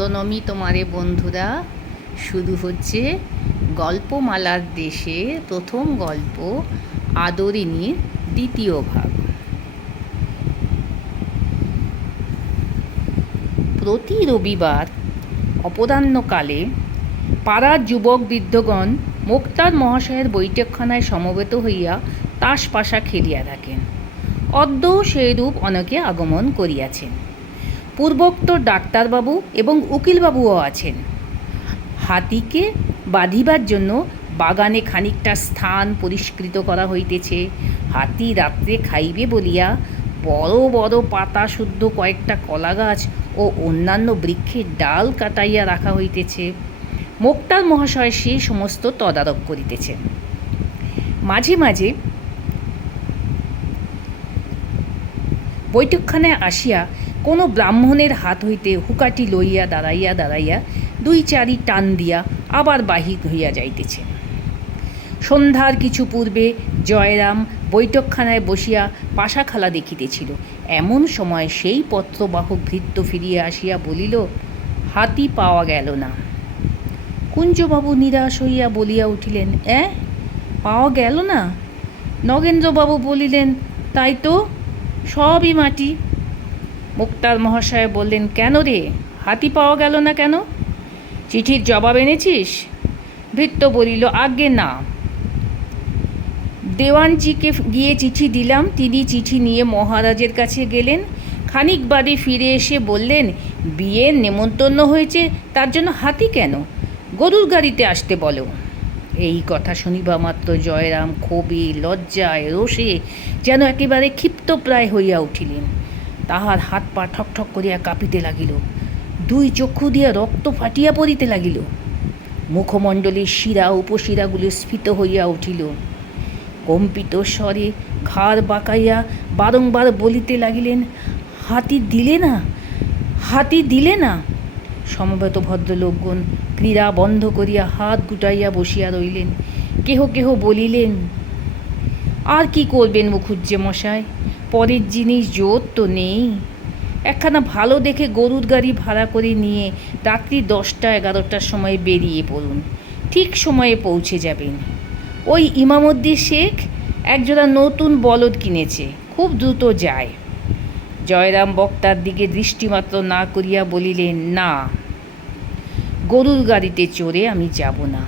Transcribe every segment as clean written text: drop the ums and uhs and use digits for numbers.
প্রণমী তোমারে বন্ধুরা। শুরু হচ্ছে গল্পমালার দেশে প্রথম গল্প, আদরিনীর দ্বিতীয় ভাগ। প্রতি রবিবার অপরাহ্নকালে পাড়ার যুবক বৃদ্ধগণ মোক্তার মহাশয়ের বৈঠকখানায় সমবেত হইয়া তাস পাশা খেলিয়া থাকেন। অদ্য সেইরূপ অনেকে আগমন করিয়াছেন। পূর্বোক্ত ডাক্তারবাবু এবং উকিলবাবুও আছেন। হাতিকে বাঁধিবার জন্য বাগানে খানিকটা স্থান পরিষ্কৃত করা হইতেছে। হাতি রাত্রে খাইবে বলিয়া বড় বড় পাতা শুদ্ধ কয়েকটা কলা গাছ ও অন্যান্য বৃক্ষের ডাল কাটাইয়া রাখা হইতেছে। মোক্তার মহাশয় সেই সমস্ত তদারক করিতেছেন। মাঝে মাঝে বৈঠকখানায় আসিয়া কোনো ব্রাহ্মণের হাত হইতে হুকাটি লইয়া দাঁড়াইয়া দাঁড়াইয়া দুই চারি টান দিয়া আবার বাহির হইয়া যাইতেছে। সন্ধ্যার কিছু পূর্বে জয়রাম বৈঠকখানায় বসিয়া পাশা খেলা দেখিতেছিল। এমন সময় সেই পত্রবাহক ভৃত্য ফিরিয়া আসিয়া বলিল, হাতি পাওয়া গেল না। কুঞ্জবাবু নিরাশ হইয়া বলিয়া উঠিলেন, পাওয়া গেল না? নগেন্দ্রবাবু বলিলেন, তাই তো, সবই মাটি। মোক্তার মহাশয় বললেন, কেন রে, হাতি পাওয়া গেল না কেন? চিঠির জবাব এনেছিস? ভৃত্য বলিল, আজ্ঞে না। দেওয়ানজিকে গিয়ে চিঠি দিলাম, তিনি চিঠি নিয়ে মহারাজের কাছে গেলেন। খানিক বাদে ফিরে এসে বললেন, বিয়ের নেমন্তন্ন হয়েছে, তার জন্য হাতি কেন, গরুর গাড়িতে আসতে বলো। এই কথা শুনিবা মাত্র জয়রাম ক্ষোভে লজ্জায় রোষে যেন একেবারে ক্ষিপ্তপ্রায় হইয়া উঠিলেন। তাহার হাত পা ঠক ঠক করিয়া কাঁপিতে লাগিল, দুই চক্ষু দিয়া রক্ত ফাটিয়া পড়িতে লাগিল, মুখমণ্ডলের শিরা উপশিরাগুলি স্ফীত হইয়া উঠিল। কম্পিত স্বরে ঘাড় বাঁকাইয়া বারংবার বলিতে লাগিলেন, হাতি দিলে না, হাতি দিলে না। সমবেত ভদ্রলোকগণ ক্রীড়া বন্ধ করিয়া হাত গুটাইয়া বসিয়া রইলেন। কেহ কেহ বলিলেন, আর কি করবেন মুখুজ্জে মশাই, পরের জিনিস জোর তো নেই। একখানা ভালো দেখে গরুর গাড়ি ভাড়া করে নিয়ে রাত্রি 10টা-11টার সময় বেরিয়ে পড়ুন, ঠিক সময়ে পৌঁছে যাবেন। ওই ইমামউদ্দিন শেখ একজোড়া নতুন বলদ কিনেছে, খুব দ্রুত যায়। জয়রাম বক্তার দিকে দৃষ্টিমাত্র না করিয়া বলিলেন, না, গরুর গাড়িতে চড়ে আমি যাব না।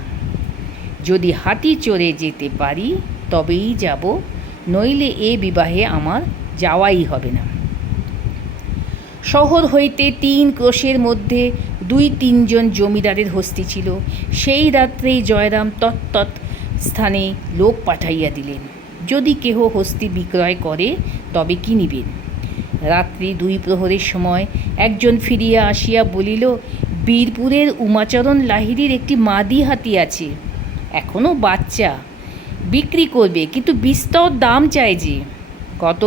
যদি হাতি চড়ে যেতে পারি তবেই যাব, নইলে এ বিবাহে আমার যাওয়াই হবে না। শহর হইতে 3 ক্রোশের মধ্যে 2-3 জন জমিদারের হস্তি ছিল। সেই রাত্রেই জয়রাম তৎ স্থানে লোক পাঠাইয়া দিলেন, যদি কেহ হস্তি বিক্রয় করে তবে কিনিবেন। রাত্রি 2 প্রহরের সময় একজন ফিরিয়া আসিয়া বলিল, বীরপুরের উমাচরণ লাহিড়ীর একটি মাদি হাতি আছে, এখনও বাচ্চা, বিক্রি করবে, কিন্তু বিস্তর দাম চাই যে। কত?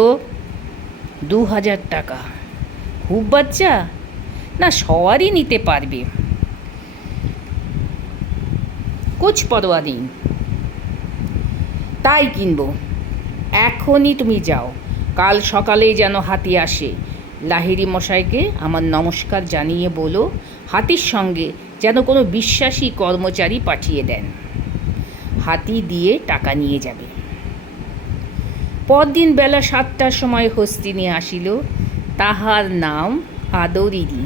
2000 টাকা। খুব বাচ্চা? না, সওয়ারই নিতে পারবে, কুছ পরোয়া নেই। তাই কিনব, এখনই তুমি যাও, কাল সকালে যেন হাতি আসে। লাহিড়ী মশাইকে আমার নমস্কার জানিয়ে বলো, হাতির সঙ্গে যেন কোনো বিশ্বাসী কর্মচারী পাঠিয়ে দেন, হাতি দিয়ে টাকা নিয়ে যাবে। পরদিন বেলা 7টার সময় হস্তিনী আসিল, তাহার নাম আদরিনী।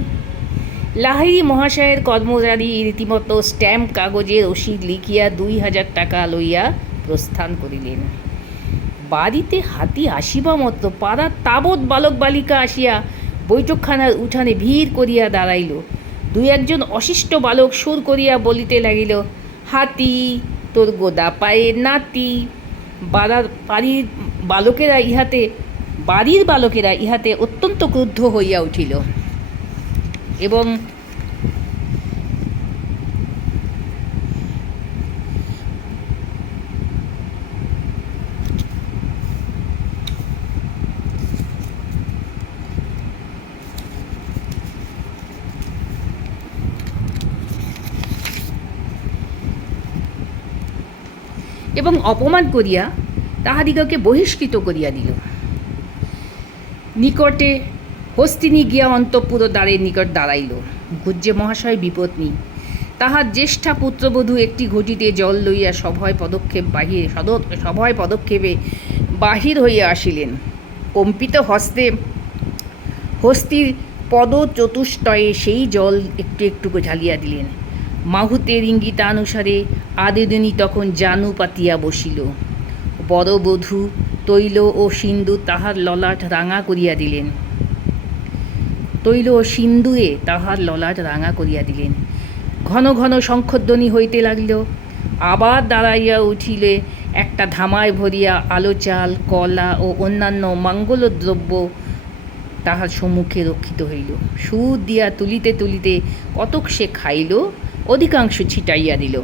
লাহিড়ী মহাশয়ের কর্মচারী রীতিমতো স্ট্যাম্প কাগজে রসিদ লিখিয়া 2000 টাকা লইয়া প্রস্থান করিলেন। বাড়িতে হাতি আসিবা মাত্র পাড়ার তাবৎ বালক বালিকা আসিয়া বৈঠকখানার উঠানে ভিড় করিয়া দাঁড়াইল। 2-1 অশিষ্ট বালক সুর করিয়া বলিতে লাগিল, হাতি তোর গোদা পায়ের নাতি। বাড়ির বালকেরা ইহাতে অত্যন্ত ক্রুদ্ধ হইয়া উঠিল এবং অপমান করিয়া তাহাদিগকে বহিষ্কৃত করিয়া দিল। নিকটে হস্তিনী গিয়া অন্তঃপুর দ্বারের নিকট দাঁড়াইল। মুখুজ্জে মহাশয় বিপত্নী। তাহার জ্যেষ্ঠা পুত্রবধূ একটি ঘটিতে জল লইয়া সভয় পদক্ষেপে বাহির হইয়া আসিলেন। কম্পিত হস্তে হস্তির পদচতুষ্টয়ে সেই জল একটু একটু ঢালিয়া দিলেন। মাহুতের ইঙ্গিতানুসারে আদিদিনী তখন জানু পাতিয়া বসিল। বরবধূ তৈল ও সিন্দুর তাহার ললাট রাঙা করিয়া দিলেন। ঘন ঘন শঙ্খধ্বনি হইতে লাগিল। আবার দাঁড়াইয়া উঠিলে একটা ধামায় ভরিয়া আলো চাল, কলা ও অন্যান্য মঙ্গলদ্রব্য তাহার সম্মুখে রক্ষিত হইল। সুর দিয়া তুলিতে তুলিতে কতক সে খাইল, অধিকাংশ ছিটাইয়া দিল।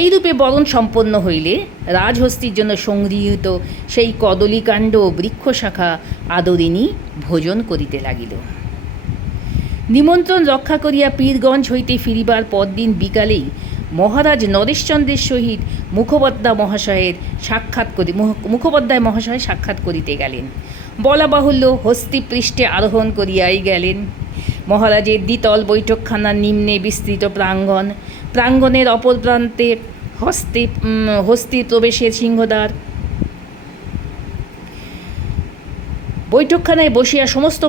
এইরূপে বরণ সম্পন্ন হইলে রাজহস্তির জন্য সংগৃহীত সেই কদলীকাণ্ড ও বৃক্ষশাখা আদরিণী ভোজন করিতে লাগিল। নিমন্ত্রণ রক্ষা করিয়া পীরগঞ্জ হইতে ফিরিবার পরদিন বিকালেই মহারাজ নরেশচন্দ্রের সহিত মুখোপাধ্যায় মহাশয় সাক্ষাৎ করিতে গেলেন। বলা বাহুল্য, হস্তিপৃষ্ঠে আরোহণ করিয়াই গেলেন। মহারাজের দ্বিতল বৈঠকখানার নিম্নে বিস্তৃত প্রাঙ্গণ, প্রাঙ্গণের অপর প্রান্তে হস্তির প্রবেশের সিংহদ্বার। বৈঠকখানায় বসিয়া সমস্ত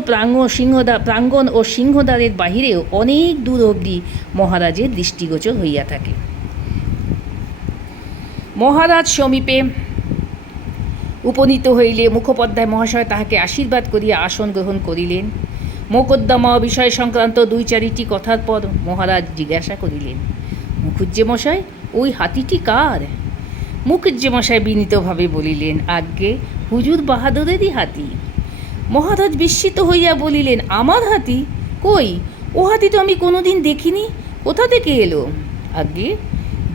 প্রাঙ্গণ ও সিংহদ্বারের বাহিরেও অনেক দূর অবধি মহারাজের দৃষ্টিগোচর হইয়া থাকে। মহারাজ সমীপে উপনীত হইলে মুখোপাধ্যায় মহাশয় তাহাকে আশীর্বাদ করিয়া আসন গ্রহণ করিলেন। মোকদ্দমা বিষয় সংক্রান্ত 2-4টি কথার পর মহারাজ জিজ্ঞাসা করিলেন, মুখুজ্জে মশাই, ওই হাতিটি কার? মুখুজ্জে মশাই বিনীতভাবে বলিলেন, আজ্ঞে হুজুর বাহাদুরেরই হাতি। মহারাজ বিস্মিত হইয়া বলিলেন, আমার হাতি? কই, ও হাতি তো আমি কোনোদিন দেখিনি। কোথা থেকে এলো? আজ্ঞে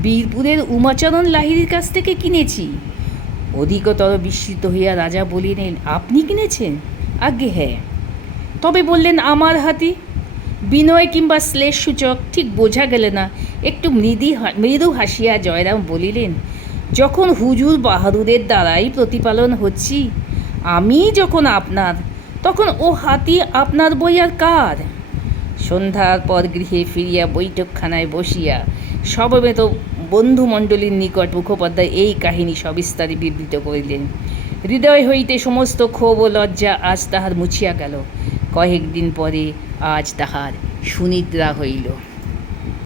বীরপুরের উমাচরণ লাহিড়ির কাছ থেকে কিনেছি। অধিকতর বিস্মিত হইয়া রাজা বলিলেন, আপনি কিনেছেন? আজ্ঞে হ্যাঁ। তবে বললেন আমার হাতি? বিনয় কিংবা শ্লেষসূচক ঠিক বোঝা গেল না। একটু মৃদু হাসিয়া জয়রাম বলিলেন, যখন হুজুর বাহাদুরের দ্বারাই প্রতিপালন হচ্ছি, আমি যখন আপনার, তখন ও হাতি আপনার বই আর কার? সন্ধ্যার পর গৃহে ফিরিয়া বৈঠকখানায় বসিয়া সমবেত বন্ধুমণ্ডলীর নিকট মুখোপাধ্যায় এই কাহিনী সবিস্তারে বিবৃত করিলেন। হৃদয় হইতে সমস্ত ক্ষোভ ও লজ্জা আজ তাহার মুছিয়া গেল। কয়েকদিন পরে আজ তাহার সুনিদ্রা হইল।